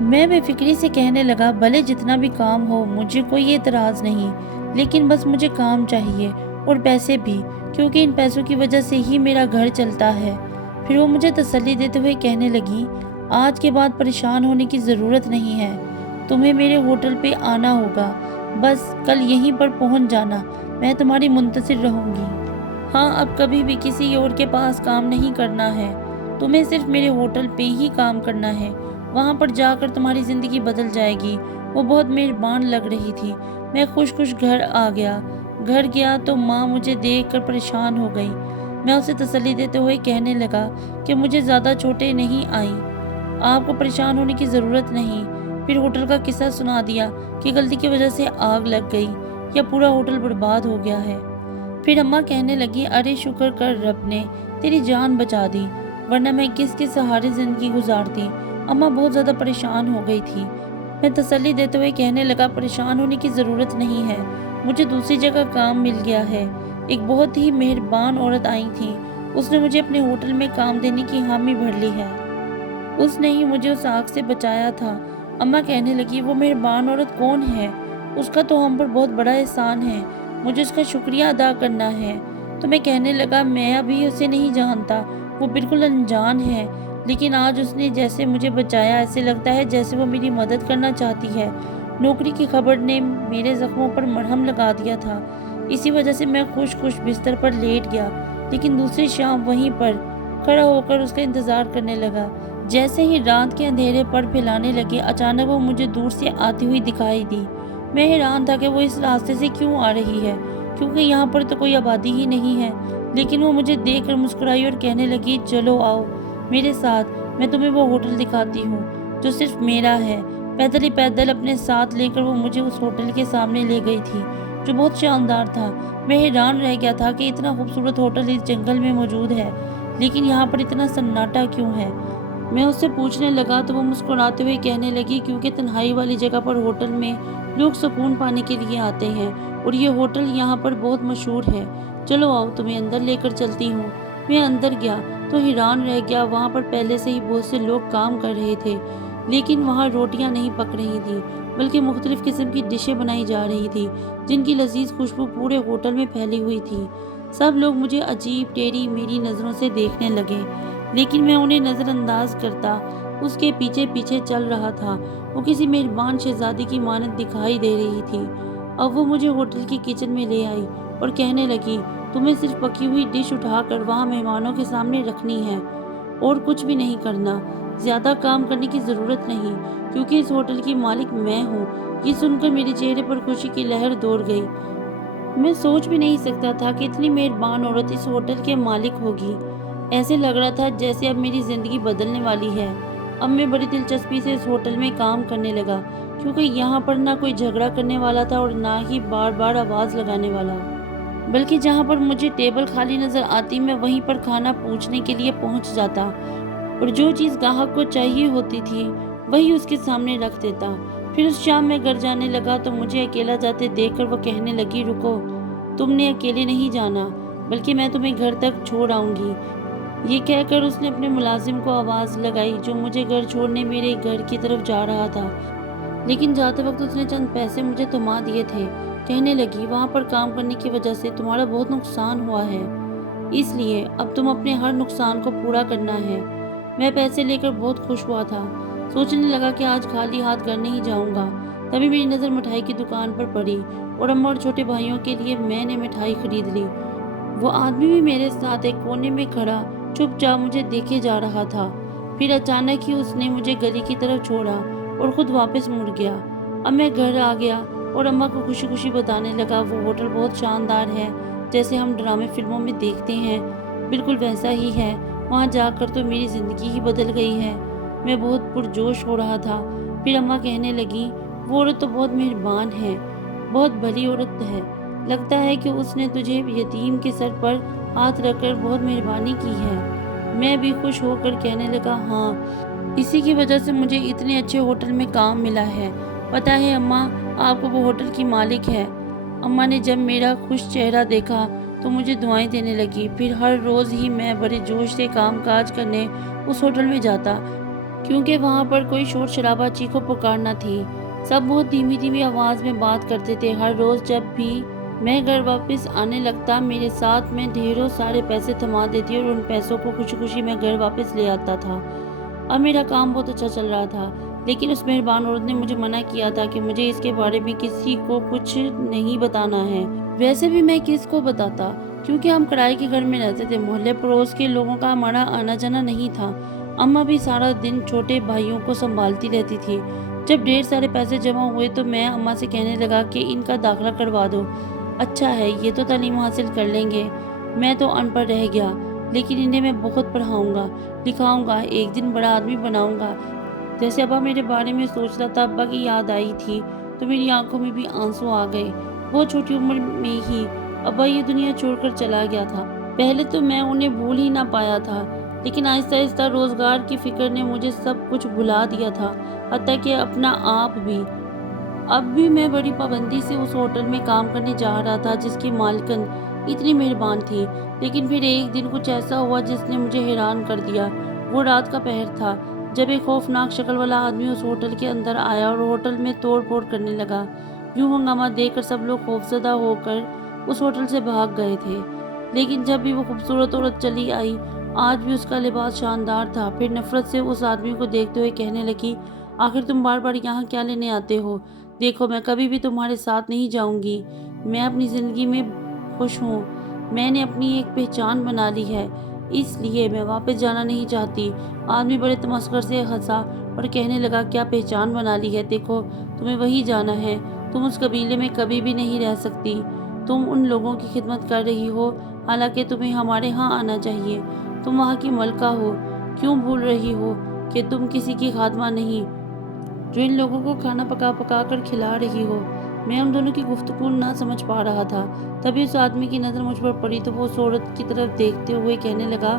मैं बेफिक्री से कहने लगा, भले जितना भी काम हो, मुझे कोई एतराज़ नहीं, लेकिन बस मुझे काम चाहिए और पैसे भी, क्योंकि इन पैसों की वजह से ही मेरा घर चलता है। फिर वो मुझे तसल्ली देते हुए कहने लगी, आज के बाद परेशान होने की ज़रूरत नहीं है। तुम्हें मेरे होटल पे आना होगा, बस कल यहीं पर पहुंच जाना, मैं तुम्हारी मुंतज़िर रहूंगी। हाँ, अब कभी भी किसी और के पास काम नहीं करना है, तुम्हें सिर्फ मेरे होटल पे ही काम करना है। वहाँ पर जाकर तुम्हारी ज़िंदगी बदल जाएगी। वो बहुत मेहरबान लग रही थी। मैं खुश खुश घर आ गया। घर गया तो माँ मुझे देख कर परेशान हो गई। मैं उसे तसल्ली देते हुए कहने लगा कि मुझे ज़्यादा चोटें नहीं आई, आपको परेशान होने की ज़रूरत नहीं। फिर होटल का किस्सा सुना दिया कि गलती की वजह से आग लग गई या पूरा होटल बर्बाद हो गया है। फिर अम्मा कहने लगी, अरे शुक्र कर रब ने तेरी जान बचा दी, वरना मैं किसके सहारे ज़िंदगी गुजारती। अम्मा बहुत ज़्यादा परेशान हो गई थी। मैं तसल्ली देते हुए कहने लगा, परेशान होने की ज़रूरत नहीं है, मुझे दूसरी जगह काम मिल गया है। एक बहुत ही मेहरबान औरत आई थी, उसने मुझे अपने होटल में काम देने की हामी भर ली है। उसने ही मुझे उस आग से बचाया था। अम्मा कहने लगी, वो मेहरबान औरत कौन है? उसका तो हम पर बहुत बड़ा एहसान है, मुझे उसका शुक्रिया अदा करना है। तो मैं कहने लगा, मैं अभी उसे नहीं जानता, वो बिल्कुल अनजान है, लेकिन आज उसने जैसे मुझे बचाया, ऐसे लगता है जैसे वो मेरी मदद करना चाहती है। नौकरी की खबर ने मेरे जख्मों पर मरहम लगा दिया था, इसी वजह से मैं खुश खुश बिस्तर पर लेट गया, लेकिन दूसरी शाम वहीं पर खड़ा होकर उसका इंतज़ार करने लगा। जैसे ही रात के अंधेरे पर फैलाने लगे, अचानक वो मुझे दूर से आती हुई दिखाई दी। मैं हैरान था कि वो इस रास्ते से क्यों आ रही है, क्योंकि यहाँ पर तो कोई आबादी ही नहीं है। लेकिन वो मुझे देखकर मुस्कुराई और कहने लगी, चलो आओ मेरे साथ, मैं तुम्हें वो होटल दिखाती हूँ जो सिर्फ मेरा है। पैदल ही पैदल अपने साथ लेकर वो मुझे उस होटल के सामने ले गई थी, जो बहुत शानदार था। मैं हैरान रह गया था कि इतना खूबसूरत होटल इस जंगल में मौजूद है, लेकिन यहाँ पर इतना सन्नाटा क्यों है। मैं उससे पूछने लगा तो वो मुस्कुराते हुए कहने लगी, क्योंकि तन्हाई वाली जगह पर होटल में लोग सुकून पाने के लिए आते हैं और ये होटल यहाँ पर बहुत मशहूर है। चलो आओ, तुम्हें अंदर लेकर चलती हूँ। मैं अंदर गया तो हैरान रह गया। वहाँ पर पहले से ही बहुत से लोग काम कर रहे थे, लेकिन वहाँ रोटियाँ नहीं पक रही थी, बल्कि मुख्तलिफ किस्म की डिशें बनाई जा रही थी, जिनकी लजीज खुशबू पूरे होटल में फैली हुई थी। सब लोग मुझे अजीब टेढ़ी मेरी नज़रों से देखने लगे, लेकिन मैं उन्हें नज़रअंदाज करता उसके पीछे पीछे चल रहा था। वो किसी मेहरबान शहजादी की मानत दिखाई दे रही थी। अब वो मुझे होटल की किचन में ले आई और कहने लगी, तुम्हें सिर्फ पकी हुई डिश उठाकर वहाँ मेहमानों के सामने रखनी है और कुछ भी नहीं करना। ज़्यादा काम करने की ज़रूरत नहीं, क्योंकि इस होटल की मालिक मैं हूँ। ये सुनकर मेरे चेहरे पर खुशी की लहर दौड़ गई। मैं सोच भी नहीं सकता था कि इतनी मेहरबान औरत इस होटल के मालिक होगी। ऐसे लग रहा था जैसे अब मेरी ज़िंदगी बदलने वाली है। अब मैं बड़ी दिलचस्पी से इस होटल में काम करने लगा, क्योंकि यहाँ पर ना कोई झगड़ा करने वाला था और ना ही बार बार आवाज़ लगाने वाला, बल्कि जहाँ पर मुझे टेबल खाली नज़र आती मैं वहीं पर खाना पूछने के लिए पहुँच जाता और जो चीज़ ग्राहक को चाहिए होती थी वही उसके सामने रख देता। फिर उस शाम मैं घर जाने लगा तो मुझे अकेला जाते देखकर वो कहने लगी, रुको, तुमने अकेले नहीं जाना, बल्कि मैं तुम्हें घर तक छोड़ आऊँगी। ये कहकर उसने अपने मुलाजिम को आवाज़ लगाई जो मुझे घर छोड़ने मेरे घर की तरफ जा रहा था। लेकिन जाते वक्त उसने चंद पैसे मुझे थमा दिए थे। कहने लगी, वहाँ पर काम करने की वजह से तुम्हारा बहुत नुकसान हुआ है, इसलिए अब तुम अपने हर नुकसान को पूरा करना है। मैं पैसे लेकर बहुत खुश हुआ था, सोचने लगा कि आज खाली हाथ घर नहीं जाऊंगा। तभी मेरी नज़र मिठाई की दुकान पर पड़ी और अम्मा और छोटे भाइयों के लिए मैंने मिठाई खरीद ली। वो आदमी भी मेरे साथ एक कोने में खड़ा चुपचाप मुझे देखे जा रहा था। फिर अचानक ही उसने मुझे गली की तरफ छोड़ा और खुद वापस मुड़ गया। अब मैं घर आ गया और अम्मा को खुशी खुशी बताने लगा, वो होटल बहुत शानदार है, जैसे हम ड्रामे फिल्मों में देखते हैं, बिल्कुल वैसा ही है। वहाँ जाकर तो मेरी ज़िंदगी ही बदल गई है। मैं बहुत पुरजोश हो रहा था। फिर अम्मा कहने लगी, वो औरत तो बहुत मेहरबान है, बहुत भली औरत है। लगता है कि उसने तुझे यतीम के सर पर हाथ रखकर बहुत मेहरबानी की है। मैं भी खुश होकर कहने लगा, हाँ, इसी की वजह से मुझे इतने अच्छे होटल में काम मिला है। पता है अम्मा, आपको वो होटल की मालिक है। अम्मा ने जब मेरा खुश चेहरा देखा तो मुझे दुआएं देने लगी। फिर हर रोज़ ही मैं बड़े जोश से काम काज करने उस होटल में जाता, क्योंकि वहाँ पर कोई शोर शराबा चीखों पुकार न थी। सब बहुत धीमी धीमी आवाज़ में बात करते थे। हर रोज़ जब भी मैं घर वापस आने लगता मेरे साथ में ढेरों सारे पैसे थमा देती और उन पैसों को खुशी खुशी मैं घर वापस ले आता था। अब मेरा काम बहुत अच्छा चल रहा था, लेकिन उस मेहरबान औरत ने मुझे मना किया था कि मुझे इसके बारे में किसी को कुछ नहीं बताना है। वैसे भी मैं किसको बताता, क्योंकि हम किराए के घर में रहते थे। मोहल्ले पड़ोस के लोगों का हमारा आना जाना नहीं था। अम्मा भी सारा दिन छोटे भाइयों को संभालती रहती थी। जब ढेर सारे पैसे जमा हुए तो मैं अम्मा से कहने लगा कि इनका दाखिला करवा दो। अच्छा है, ये तो तालीम हासिल कर लेंगे। मैं तो अनपढ़ रह गया, लेकिन इन्हें मैं बहुत पढ़ाऊंगा, लिखाऊंगा, एक दिन बड़ा आदमी बनाऊंगा। जैसे अब्बा मेरे बारे में सोच रहा था, अब्बा की याद आई थी तो मेरी आंखों में भी आंसू आ गए। बहुत छोटी उम्र में ही अब्बा ये दुनिया छोड़कर चला गया था। पहले तो मैं उन्हें भूल ही ना पाया था, लेकिन आहिस्ता आहिस्ता रोजगार की फिक्र ने मुझे सब कुछ भुला दिया था, हत्ता कि अपना आप भी। अब भी मैं बड़ी पाबंदी से उस होटल में काम करने जा रहा था जिसकी मालकिन इतनी मेहरबान थी। लेकिन फिर एक दिन कुछ ऐसा हुआ जिसने मुझे हैरान कर दिया। वो रात का पहर था जब एक खौफनाक शक्ल वाला आदमी उस होटल के अंदर आया और होटल में तोड़ फोड़ करने लगा। यूं हंगामा देखकर सब लोग खौफजदा होकर उस होटल से भाग गए थे। लेकिन जब भी वो खूबसूरत औरत चली आई, आज भी उसका लिबास शानदार था। फिर नफरत से उस आदमी को देखते हुए कहने लगी, आखिर तुम बार बार यहाँ क्या लेने आते हो? देखो, मैं कभी भी तुम्हारे साथ नहीं जाऊंगी। मैं अपनी ज़िंदगी में खुश हूँ। मैंने अपनी एक पहचान बना ली है, इसलिए मैं वापस जाना नहीं चाहती। आदमी बड़े तमस्कर से हंसा और कहने लगा, क्या पहचान बना ली है? देखो, तुम्हें वही जाना है। तुम उस कबीले में कभी भी नहीं रह सकती। तुम उन लोगों की खिदमत कर रही हो, हालांकि तुम्हें हमारे यहाँ आना चाहिए। तुम वहाँ की मलका हो। क्यों भूल रही हो कि तुम किसी की खादमा नहीं, जो इन लोगों को खाना पका पका कर खिला रही हो? मैं उन दोनों की गुफ्तगू ना समझ पा रहा था। तभी उस आदमी की नज़र मुझ पर पड़ी तो वो उस औरत की तरफ देखते हुए कहने लगा,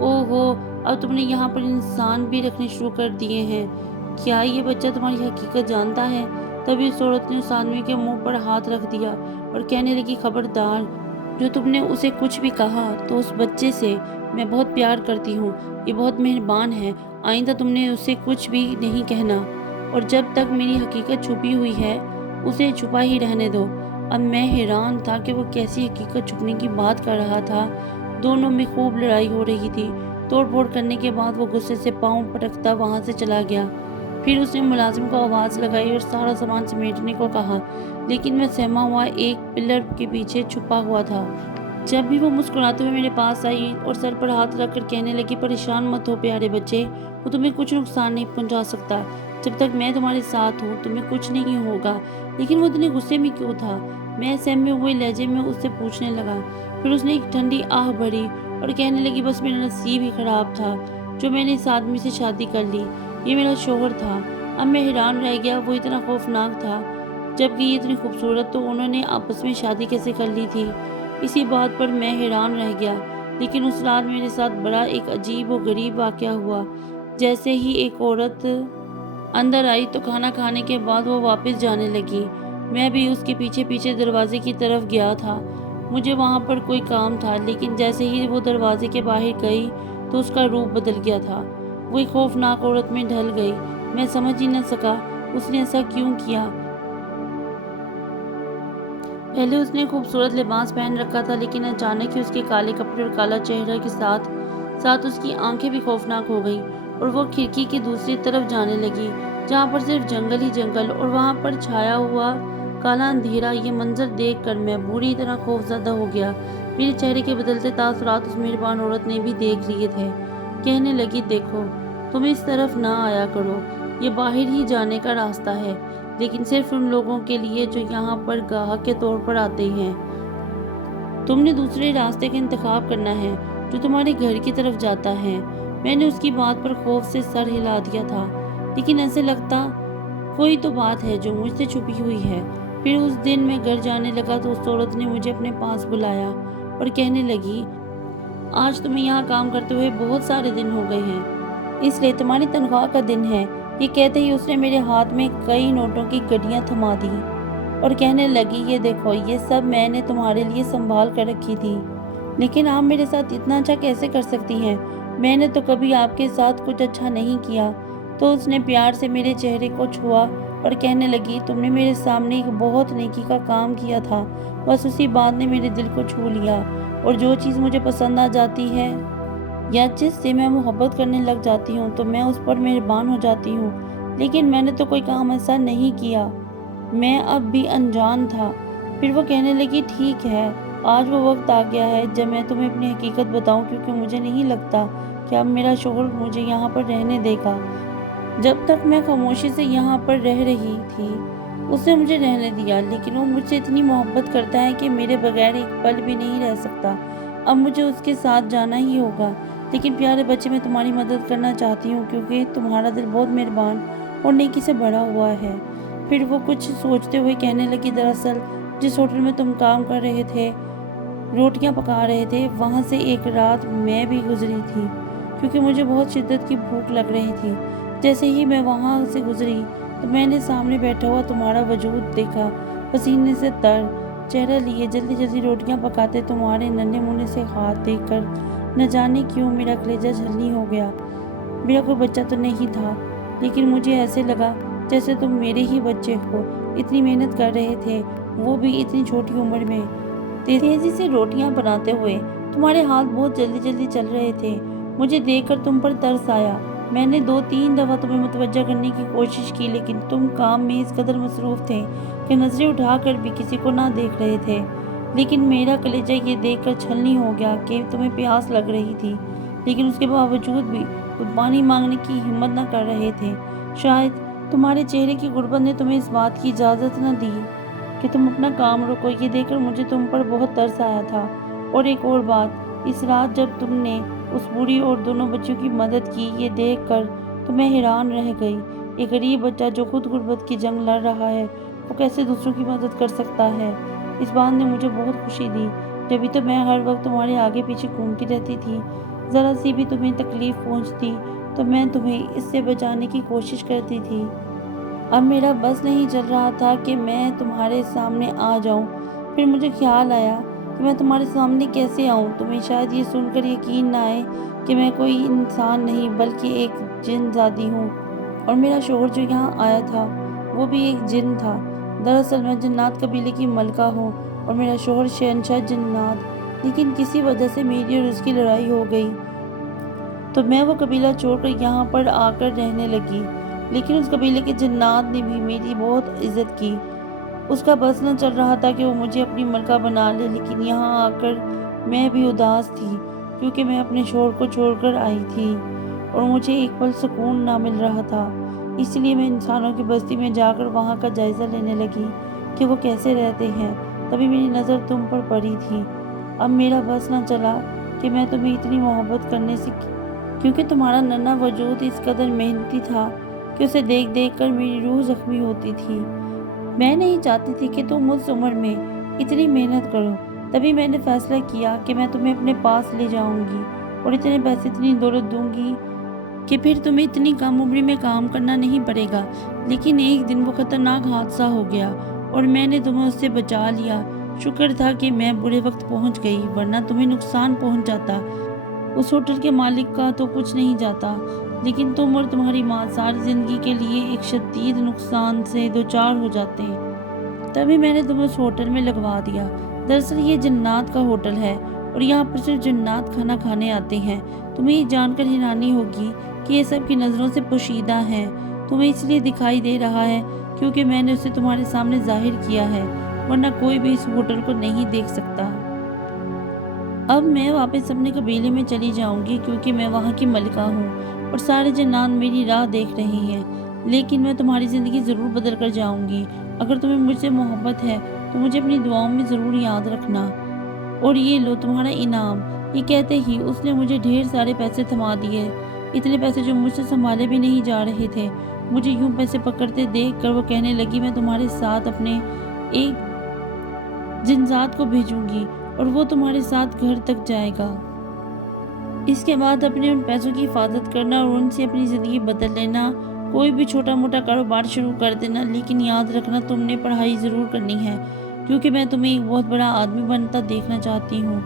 ओहो, अब तुमने यहाँ पर इंसान भी रखने शुरू कर दिए हैं। क्या ये बच्चा तुम्हारी हकीकत जानता है? तभी उस औरत ने उस आदमी के मुंह पर हाथ रख दिया और कहने लगी, खबरदार, जो तुमने उसे कुछ भी कहा तो उस बच्चे से मैं बहुत प्यार करती हूँ। ये बहुत मेहरबान है। आइंदा तुमने उसे कुछ भी नहीं कहना, और जब तक मेरी हकीकत छुपी हुई है उसे छुपा ही रहने दो। अब मैं हैरान था कि वो कैसी हकीकत छुपने की बात कर रहा था। दोनों में खूब लड़ाई हो रही थी। तोड़ फोड़ करने के बाद वो गुस्से से पाँव पटकता वहाँ से चला गया। फिर उसने मुलाजिम को आवाज़ लगाई और सारा सामान समेटने को कहा, लेकिन मैं सहमा हुआ एक पिलर के पीछे छुपा हुआ था। जब भी वो मुस्कुराते हुए मेरे पास आई और सर पर हाथ रखकर कहने लगी, परेशान मत हो प्यारे बच्चे, वो तुम्हें कुछ नुकसान नहीं पहुंचा सकता। जब तक मैं तुम्हारे साथ हूँ तुम्हें कुछ नहीं होगा। लेकिन वो इतने गुस्से में क्यों था? मैं सहमे हुए लहजे में उससे पूछने लगा। फिर उसने एक ठंडी आह भरी और कहने लगी, बस मेरा नसीब ही खराब था जो मैंने इस आदमी से शादी कर ली। ये मेरा शौहर था। अब मैं हैरान रह गया, वो इतना खौफनाक था, जबकि ये इतनी खूबसूरत, तो उन्होंने आपस में शादी कैसे कर ली थी? इसी बात पर मैं हैरान रह गया। लेकिन उस रात मेरे साथ बड़ा एक अजीब और गरीब वाक़या हुआ। जैसे ही एक औरत अंदर आई तो खाना खाने के बाद वो वापस जाने लगी। मैं भी उसके पीछे-पीछे दरवाज़े की तरफ गया था। मुझे वहाँ पर कोई काम था, लेकिन जैसे ही वो दरवाज़े के बाहर गई तो उसका रूप बदल गया था। वो एक खौफनाक औरत में ढल गई। मैं समझ ही न सका उसने ऐसा क्यों किया। पहले उसने खूबसूरत लिबास पहन रखा था, लेकिन अचानक ही उसके काले कपड़े और काला चेहरा के साथ साथ उसकी आंखें भी खौफनाक हो गईं और वो खिड़की की दूसरी तरफ जाने लगी, जहाँ पर सिर्फ जंगल ही जंगल और वहाँ पर छाया हुआ काला अंधेरा। ये मंजर देखकर मैं बुरी तरह खौफजदा हो गया। मेरे चेहरे के बदलते तासुरात उस मेहरबान औरत ने भी देख लिए थे। कहने लगी, देखो, तुम इस तरफ ना आया करो, ये बाहर ही जाने का रास्ता है, लेकिन सिर्फ उन लोगों के लिए जो यहाँ पर गाहक के तौर पर आते हैं। तुमने दूसरे रास्ते का इंतखाब करना है, जो तुम्हारे घर की तरफ जाता है। मैंने उसकी बात पर खौफ से सर हिला दिया था, लेकिन ऐसे लगता कोई तो बात है जो मुझसे छुपी हुई है। फिर उस दिन मैं घर जाने लगा तो उस औरत ने मुझे अपने पास बुलाया और कहने लगी, आज तुम्हें यहाँ काम करते हुए बहुत सारे दिन हो गए हैं, इसलिए तुम्हारी तनख्वाह का दिन है। ये कहते ही उसने मेरे हाथ में कई नोटों की गड्डियाँ थमा दी और कहने लगी, ये देखो, ये सब मैंने तुम्हारे लिए संभाल कर रखी थी, लेकिन आप मेरे साथ इतना अच्छा कैसे कर सकती हैं? मैंने तो कभी आपके साथ कुछ अच्छा नहीं किया। तो उसने प्यार से मेरे चेहरे को छुआ और कहने लगी, तुमने मेरे सामने एक बहुत नेकी का काम किया था। बस उसी बात ने मेरे दिल को छू लिया, और जो चीज़ मुझे पसंद आ जाती है या जिससे मैं मोहब्बत करने लग जाती हूँ तो मैं उस पर मेहरबान हो जाती हूँ। लेकिन मैंने तो कोई काम ऐसा नहीं किया, मैं अब भी अनजान था। फिर वो कहने लगी, ठीक है, आज वो वक्त आ गया है जब मैं तुम्हें अपनी हकीकत बताऊं, क्योंकि मुझे नहीं लगता कि अब मेरा शौहर मुझे यहाँ पर रहने देगा। जब तक मैं खामोशी से यहाँ पर रह रही थी, उसने मुझे रहने दिया, लेकिन वो मुझसे इतनी मोहब्बत करता है कि मेरे बगैर एक पल भी नहीं रह सकता। अब मुझे उसके साथ जाना ही होगा। लेकिन प्यारे बच्चे, मैं तुम्हारी मदद करना चाहती हूँ, क्योंकि तुम्हारा दिल बहुत मेहरबान और नेकी से भरा हुआ है। फिर वो कुछ सोचते हुए कहने लगी, दरअसल जिस होटल में तुम काम कर रहे थे, रोटियां पका रहे थे, वहाँ से एक रात मैं भी गुजरी थी, क्योंकि मुझे बहुत शिद्दत की भूख लग रही थी। जैसे ही मैं वहाँ से गुजरी तो मैंने सामने बैठा हुआ तुम्हारा वजूद देखा, पसीने से तर चेहरा लिए जल्दी जल्दी रोटियां पकाते तुम्हारे नन्हे मुन्ने से हाथ देखकर न जाने क्यों मेरा कलेजा छलनी हो गया। मेरा कोई बच्चा तो नहीं था, लेकिन मुझे ऐसे लगा जैसे तुम मेरे ही बच्चे हो। इतनी मेहनत कर रहे थे, वो भी इतनी छोटी उम्र में, तेजी से रोटियां बनाते हुए। तुम्हारे हाथ बहुत जल्दी जल्दी चल रहे थे। मुझे देखकर तुम पर तरस आया। मैंने 2-3 दफ़ा तुम्हें मुतवज्जा करने की कोशिश की, लेकिन तुम काम में इस कदर मसरूफ़ थे कि नज़रें उठाकर भी किसी को ना देख रहे थे। लेकिन मेरा कलेजा ये देखकर छलनी हो गया कि तुम्हें प्यास लग रही थी, लेकिन उसके बावजूद भी तुम पानी मांगने की हिम्मत न कर रहे थे। शायद तुम्हारे चेहरे की गुर्बत ने तुम्हें इस बात की इजाज़त न दी कि तुम अपना काम रोको। ये देखकर मुझे तुम पर बहुत तरस आया था। और एक और बात, इस रात जब तुमने उस बूढ़ी और दोनों बच्चों की मदद की, ये देखकर तो मैं हैरान रह गई। एक गरीब बच्चा जो खुद गुर्बत की जंग लड़ रहा है, वो कैसे दूसरों की मदद कर सकता है? इस बात ने मुझे बहुत खुशी दी। जभी तो मैं हर वक्त तुम्हारे आगे पीछे घूमती रहती थी। ज़रा सी भी तुम्हें तकलीफ़ पहुंचती तो मैं तुम्हें इससे बचाने की कोशिश करती थी। अब मेरा बस नहीं चल रहा था कि मैं तुम्हारे सामने आ जाऊं। फिर मुझे ख्याल आया कि मैं तुम्हारे सामने कैसे आऊं। तुम्हें शायद ये सुनकर यकीन ना आए कि मैं कोई इंसान नहीं बल्कि एक जिन ज़ादी हूँ, और मेरा शौहर जो यहाँ आया था वो भी एक जिन था। दरअसल मैं जन्नात कबीले की मलका हूँ और मेरा शौहर शहनशाह जन्नात। लेकिन किसी वजह से मेरी और उसकी लड़ाई हो गई, तो मैं वो कबीला छोड़कर यहाँ पर आकर रहने लगी। लेकिन उस कबीले के जन्नात ने भी मेरी बहुत इज्जत की। उसका बस न चल रहा था कि वो मुझे अपनी मलका बना ले, लेकिन यहाँ आकर मैं भी उदास थी, क्योंकि मैं अपने शौहर को छोड़कर आई थी और मुझे एक पल सुकून ना मिल रहा था। इसलिए मैं इंसानों की बस्ती में जाकर वहाँ का जायज़ा लेने लगी कि वो कैसे रहते हैं। तभी मेरी नज़र तुम पर पड़ी थी। अब मेरा बस न चला कि मैं तुम्हें इतनी मोहब्बत करने से کیونکہ تمہارا ننھا وجود اس قدر محنتی تھا کہ اسے دیکھ دیکھ کر میری روح زخمی ہوتی تھی۔ میں نہیں چاہتی تھی کہ تم اس عمر میں اتنی محنت کرو، تبھی میں نے فیصلہ کیا کہ میں تمہیں اپنے پاس لے جاؤں گی اور اتنے پیسے اتنی دولت دوں گی کہ پھر تمہیں اتنی کم عمری میں کام کرنا نہیں پڑے گا۔ لیکن ایک دن وہ خطرناک حادثہ ہو گیا اور میں نے تمہیں اس سے بچا لیا۔ شکر تھا کہ میں برے وقت پہنچ گئی، ورنہ تمہیں نقصان پہنچ جاتا۔ اس ہوٹل کے مالک کا تو کچھ نہیں جاتا، لیکن تم اور تمہاری ماں ساری زندگی کے لیے ایک شدید نقصان سے دوچار ہو جاتے ہیں۔ تبھی میں نے تمہیں اس ہوٹل میں لگوا دیا۔ دراصل یہ جنات کا ہوٹل ہے اور یہاں پر صرف جنات کھانا کھانے آتے ہیں۔ تمہیں یہ جان کر حیرانی ہوگی کہ یہ سب کی نظروں سے پوشیدہ ہیں۔ تمہیں اس لیے دکھائی دے رہا ہے کیونکہ میں نے اسے تمہارے سامنے ظاہر کیا ہے، ورنہ کوئی بھی اس ہوٹل کو نہیں دیکھ سکتا۔ اب میں واپس اپنے قبیلے میں چلی جاؤں گی کیونکہ میں وہاں کی ملکہ ہوں اور سارے جنات میری راہ دیکھ رہے ہیں۔ لیکن میں تمہاری زندگی ضرور بدل کر جاؤں گی۔ اگر تمہیں مجھ سے محبت ہے تو مجھے اپنی دعاؤں میں ضرور یاد رکھنا۔ اور یہ لو تمہارا انعام۔ یہ کہتے ہی اس نے مجھے ڈھیر سارے پیسے تھما دیے، اتنے پیسے جو مجھ سے سنبھالے بھی نہیں جا رہے تھے۔ مجھے یوں پیسے پکڑتے دیکھ کر وہ کہنے لگی، میں تمہارے ساتھ اپنے ایک جنزاد کو بھیجوں گی اور وہ تمہارے ساتھ گھر تک جائے گا۔ اس کے بعد اپنے ان پیسوں کی حفاظت کرنا اور ان سے اپنی زندگی بدل لینا، کوئی بھی چھوٹا موٹا کاروبار شروع کر دینا، لیکن یاد رکھنا تم نے پڑھائی ضرور کرنی ہے کیونکہ میں تمہیں ایک بہت بڑا آدمی بنتا دیکھنا چاہتی ہوں۔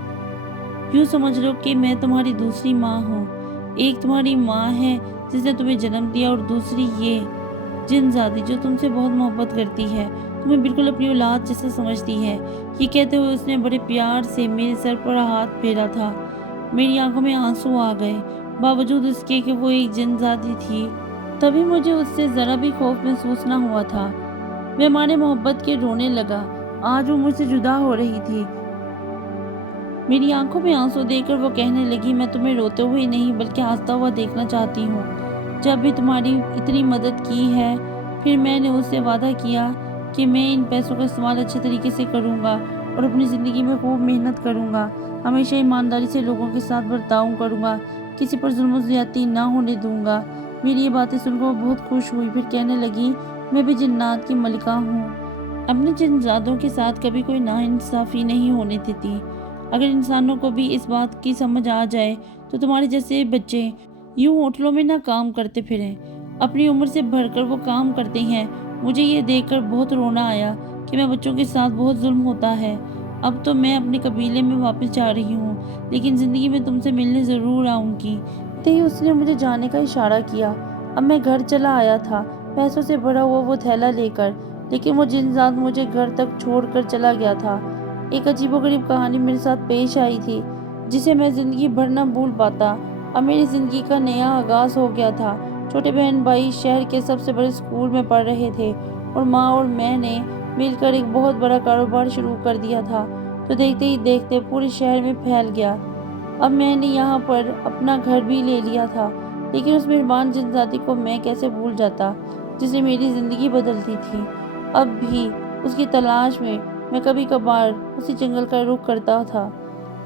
یوں سمجھ لو کہ میں تمہاری دوسری ماں ہوں۔ ایک تمہاری ماں ہے جس نے تمہیں جنم دیا اور دوسری یہ جنزادی جو تم سے بہت محبت کرتی ہے، تمہیں بالکل اپنی اولاد جیسا سمجھتی ہے۔ یہ کہتے ہوئے اس نے بڑے پیار سے میرے سر پر ہاتھ پھیرا تھا۔ میری آنکھوں میں آنسو آ گئے، باوجود اس کے کہ وہ ایک جنزادی تھی۔ تبھی مجھے اس سے ذرا بھی خوف محسوس نہ ہوا تھا۔ میں مانے محبت کے رونے لگا۔ آج وہ مجھ سے جدا ہو رہی تھی۔ میری آنکھوں میں آنسو دیکھ کر وہ کہنے لگی، میں تمہیں روتے ہوئے نہیں بلکہ ہنستا ہوا دیکھنا چاہتی ہوں۔ جب بھی تمہاری اتنی مدد کی ہے، پھر میں نے اس سے وعدہ کیا کہ میں ان پیسوں کا استعمال اچھے طریقے سے کروں گا اور اپنی زندگی میں خوب محنت کروں گا، ہمیشہ ایمانداری سے لوگوں کے ساتھ برتاؤ کروں گا، کسی پر ظلم و زیادتی نہ ہونے دوں گا۔ میری یہ باتیں سن کر وہ بہت خوش ہوئی، پھر کہنے لگی، میں بھی جنات کی ملکہ ہوں، اپنے جنزادوں کے ساتھ کبھی کوئی ناانصافی نہیں ہونے دیتی۔ اگر انسانوں کو بھی اس بات کی سمجھ آ جائے تو تمہارے جیسے بچے یوں ہوٹلوں میں نہ کام کرتے پھریں، اپنی عمر سے بڑھ کر وہ کام کرتے ہیں۔ مجھے یہ دیکھ کر بہت رونا آیا کہ میں بچوں کے ساتھ بہت ظلم ہوتا ہے۔ اب تو میں اپنے قبیلے میں واپس جا رہی ہوں، لیکن زندگی میں تم سے ملنے ضرور آؤں گی۔ تے اس نے مجھے جانے کا اشارہ کیا۔ اب میں گھر چلا آیا تھا، پیسوں سے بھرا ہوا وہ تھیلا لے کر، لیکن وہ جنزاد مجھے گھر تک چھوڑ کر چلا گیا تھا۔ ایک عجیب و غریب کہانی میرے ساتھ پیش آئی تھی جسے میں زندگی بھر نہ بھول پاتا۔ اب میری زندگی کا نیا آغاز ہو گیا تھا۔ چھوٹے بہن بھائی شہر کے سب سے بڑے اسکول میں پڑھ رہے تھے اور ماں اور میں نے مل کر ایک بہت بڑا کاروبار شروع کر دیا تھا جو دیکھتے ہی دیکھتے پورے شہر میں پھیل گیا۔ اب میں نے یہاں پر اپنا گھر بھی لے لیا تھا، لیکن اس مہربان جنزادی کو میں کیسے بھول جاتا جس نے میری زندگی بدل دی تھی۔ اب بھی اس کی تلاش میں میں کبھی کبھار اسی جنگل کا رخ کرتا تھا،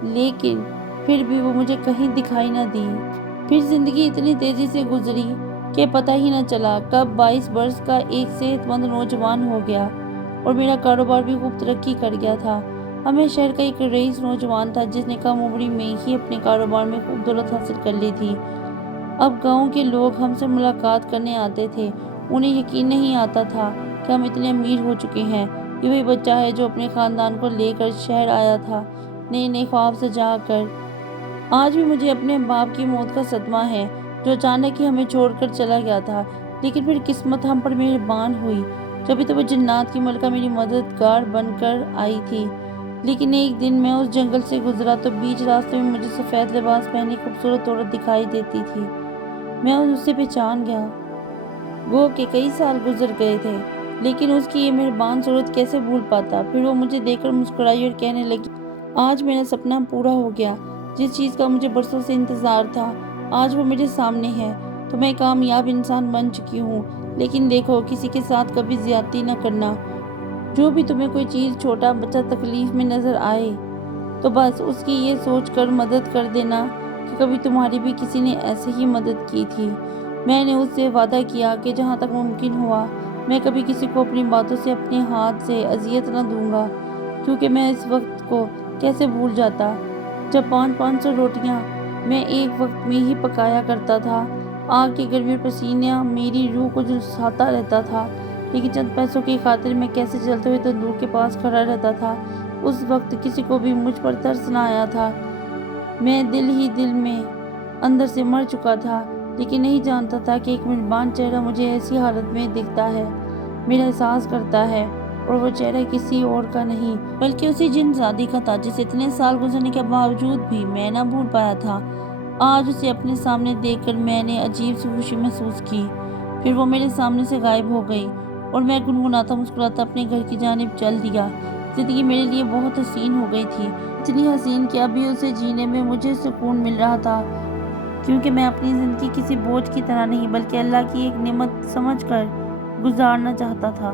لیکن پھر بھی وہ مجھے کہیں دکھائی نہ دی۔ پھر زندگی اتنی تیزی سے گزری کہ پتہ ہی نہ چلا کب 22 برس کا ایک صحت مند نوجوان ہو گیا اور میرا کاروبار بھی خوب ترقی کر گیا تھا۔ اب میں شہر کا ایک رئیس نوجوان تھا جس نے کم عمری میں ہی اپنے کاروبار میں خوب دولت حاصل کر لی تھی۔ اب گاؤں کے لوگ ہم سے ملاقات کرنے آتے تھے، انہیں یقین نہیں آتا تھا کہ ہم اتنے امیر ہو چکے ہیں۔ یہ وہی بچہ ہے جو اپنے خاندان کو لے کر شہر آیا تھا، نئے نئے خواب سجا کر۔ آج بھی مجھے اپنے باپ کی موت کا صدمہ ہے جو اچانک ہی ہمیں چھوڑ کر چلا گیا تھا، لیکن پھر قسمت ہم پر مہربان ہوئی، جبھی تو وہ جنات کی ملکہ میری مددگار بن کر آئی تھی۔ لیکن ایک دن میں اس جنگل سے گزرا تو بیچ راستے میں مجھے سفید لباس پہنی خوبصورت عورت دکھائی دیتی تھی۔ میں اسے پہچان گیا۔ گو کہ کئی سال گزر گئے تھے، لیکن اس کی یہ مہربان صورت کیسے بھول پاتا۔ پھر وہ مجھے دیکھ کر مسکرائی اور کہنے لگی، آج میرا سپنا پورا ہو گیا، جس چیز کا مجھے برسوں سے انتظار تھا آج وہ میرے سامنے ہے۔ تو میں کامیاب انسان بن چکی ہوں، لیکن دیکھو کسی کے ساتھ کبھی زیادتی نہ کرنا۔ جو بھی تمہیں کوئی چیز چھوٹا بچہ تکلیف میں نظر آئے تو بس اس کی یہ سوچ کر مدد کر دینا کہ کبھی تمہاری بھی کسی نے ایسے ہی مدد کی تھی۔ میں نے اس سے وعدہ کیا کہ جہاں تک ممکن ہوا میں کبھی کسی کو اپنی باتوں سے اپنے ہاتھ سے اذیت نہ دوں گا، کیونکہ میں اس وقت کو کیسے بھول جاتا جب 500 روٹیاں میں ایک وقت میں ہی پکایا کرتا تھا۔ آگ کی گرمی اور پسینہ میری روح کو جھلساتا رہتا تھا، لیکن چند پیسوں کی خاطر میں کیسے جلتے ہوئے تندور کے پاس کھڑا رہتا تھا۔ اس وقت کسی کو بھی مجھ پر ترس نہ آیا تھا۔ میں دل ہی دل میں اندر سے مر چکا تھا، لیکن نہیں جانتا تھا کہ ایک مہربان چہرہ مجھے ایسی حالت میں دکھتا ہے، میرا احساس کرتا ہے، اور وہ چہرہ کسی اور کا نہیں بلکہ اسی جن زادی کا تھا جسے اتنے سال گزرنے کے باوجود بھی میں نہ بھول پایا تھا۔ آج اسے اپنے سامنے دیکھ کر میں نے عجیب سی خوشی محسوس کی۔ پھر وہ میرے سامنے سے غائب ہو گئی اور میں گنگناتا مسکراتا اپنے گھر کی جانب چل دیا۔ زندگی میرے لیے بہت حسین ہو گئی تھی، اتنی حسین کہ ابھی اسے جینے میں مجھے سکون مل رہا تھا، کیونکہ میں اپنی زندگی کسی بوجھ کی طرح نہیں بلکہ اللہ کی ایک نعمت سمجھ کر گزارنا چاہتا تھا۔